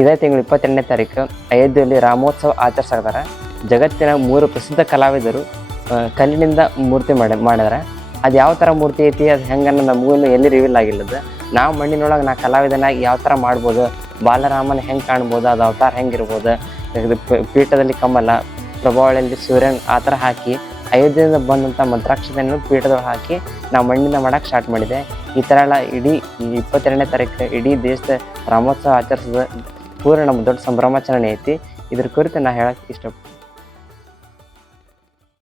ಇದೇ ತಿಂಗಳು ಇಪ್ಪತ್ತೆರಡನೇ ತಾರೀಕು, ಅಯೋಧ್ಯೆಯಲ್ಲಿ ರಾಮೋತ್ಸವ ಆಚರಿಸಿದ್ದಾರೆ ಜಗತ್ತಿನ ಮೂರು ಪ್ರಸಿದ್ಧ ಕಲಾವಿದರು ಕಲ್ಲಿನಿಂದ ಮೂರ್ತಿ ಮಾಡಿ, ಮಾಡಿದ್ರೆ. ಅದು ಯಾವ ಥರ ಮೂರ್ತಿ ಐತಿ, ಅದು ಹೆಂಗೆ ನಮಗೂ ಎಲ್ಲಿ ರಿವೀಲ್ ಆಗಿಲ್ಲದ. ನಾವು ಮಣ್ಣಿನೊಳಗೆ ನಾ ಕಲಾವಿದನಾಗಿ ಯಾವ ಥರ ಮಾಡ್ಬೋದು, ಬಾಲರಾಮನ ಹೆಂಗೆ ಕಾಣ್ಬೋದು, ಅದು ಅವತಾರ ಹೆಂಗಿರ್ಬೋದು ಪೀಠದಲ್ಲಿ ಕಮಲ ಪ್ರಭಾವಳಿಯಲ್ಲಿ ಸೂರ್ಯನ್ ಆ ಥರ ಹಾಕಿ, ಅಯೋಧ್ಯೆಯಿಂದ ಬಂದಂಥ ಮದ್ರಾಕ್ಷತೆಯನ್ನು ಪೀಠದೊಳಗೆ ಹಾಕಿ ನಾವು ಮಣ್ಣಿನ ಮಾಡೋಕ್ಕೆ ಸ್ಟಾರ್ಟ್ ಮಾಡಿದೆ. ಈ ಥರ ಎಲ್ಲ ಇಡೀ ಇಪ್ಪತ್ತೆರಡನೇ ತಾರೀಕು ಇಡೀ ದೇಶದ ರಾಮೋತ್ಸವ ಆಚರಿಸೋದು ಪೂರ್ಣ ನಮ್ಮ ದೊಡ್ಡ ಸಂಭ್ರಮಾಚರಣೆ ಐತಿ. ಇದ್ರ ಕುರಿತು ನಾ ಹೇಳಕ್ಕೆ ಇಷ್ಟಪಡ್ತೀನಿ.